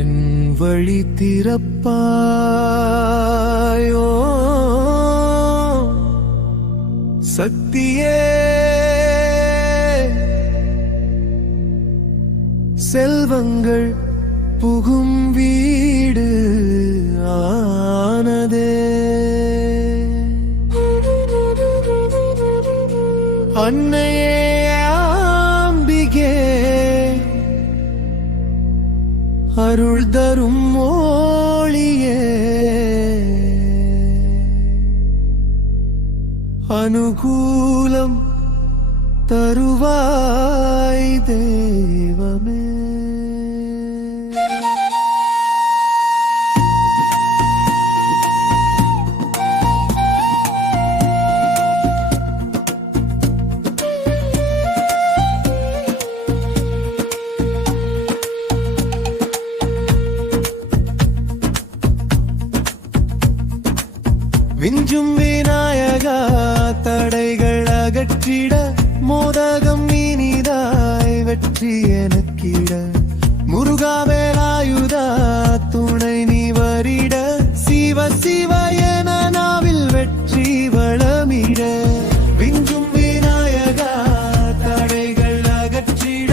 என் வழி திறப்பாயோ சக்தியே, செல்வங்கள் புகும் வீடு ஆனதே. அன்னையே ஆம்பிகே, அருள் தரும் மொழியே, அனுகூலம் தருவாய் தெய்வமே. விஞ்சும் விநாயகா, தடைகள் அகற்றிட மோதகம் இனிதாய் வெற்றி எனக்கிட. முருகா வேலாயுதா, துணை நீ வரிட. சிவ சிவ என நாவில் வெற்றி வளமிட. விஞ்சும் விநாயகா, தடைகள் அகற்றிட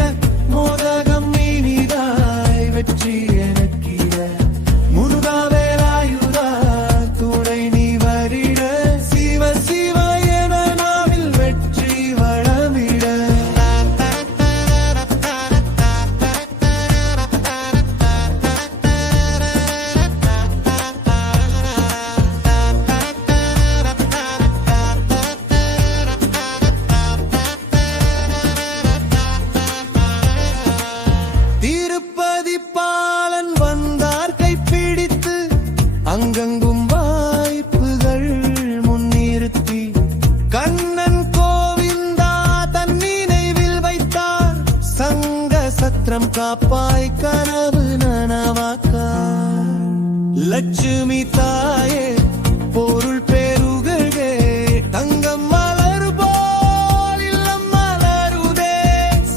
மோதகம் இனிதாய் வெற்றி எனக்கிட. முருகா வேலாயுதா, துணை நீ வரிட. சிவ சிவ என நாவில் வெற்றி வளமிட. திருப்பதி பாலன் வந்தார் கைப்பிடித்து, அங்கங்கும் வாய்ப்புகள் முன்னிறுத்தி. கண்ணன் கோவிந்தா தன் நினைவில் வைத்தார், சங்க சத்திரம் காப்பாய் கனவு நனவாக்கார். லட்சுமி தாயே பொருள் பெருகே, தங்கம் மலர் போல் இல்லம் மலருதே.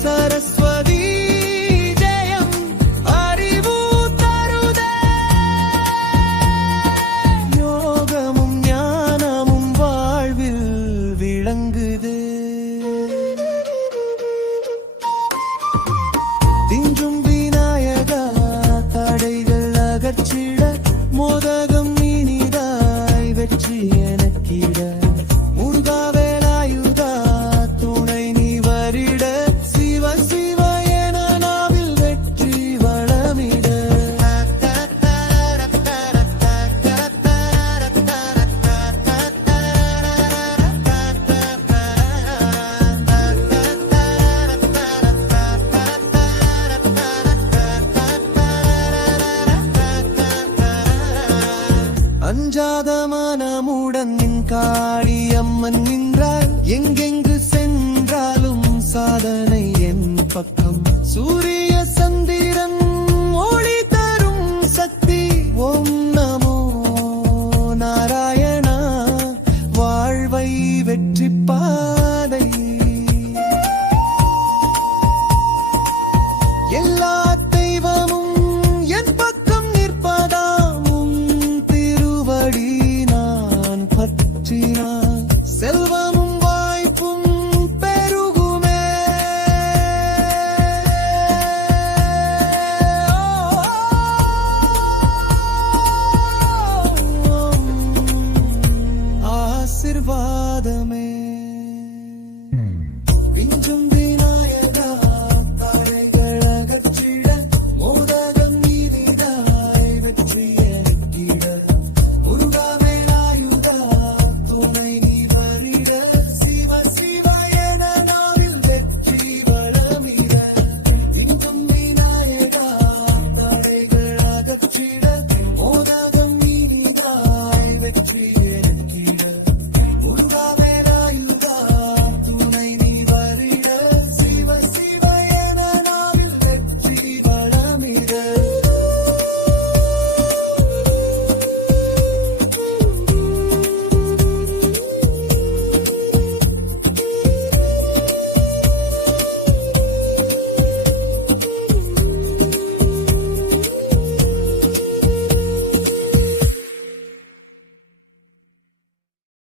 சரஸ்வதி ஜெயம் அறிவு தருதே. யோகமும் ஞானமும் வாழ்வில் விளங்குதே. திஞ்சும் விநாயகா, தடைகள் அகற்றிட மோதகம் இனிதாய் வெற்றி எனக்கிட. முருகா வேலாயுதா, துணை நீ வரிட. சிவ சிவ என நாவில் வெற்றி வளமிட. அஞ்சாத மனமுடன் நின் காளியம்மன் நின்றாள். எங்கெங்கு சென்றாலும் சாதனை என் பக்கம். சூரிய சந்திரன் ஒளி தரும் சக்தி. ஓம் நமோ நாராயணா, வாழ்வை வெற்றி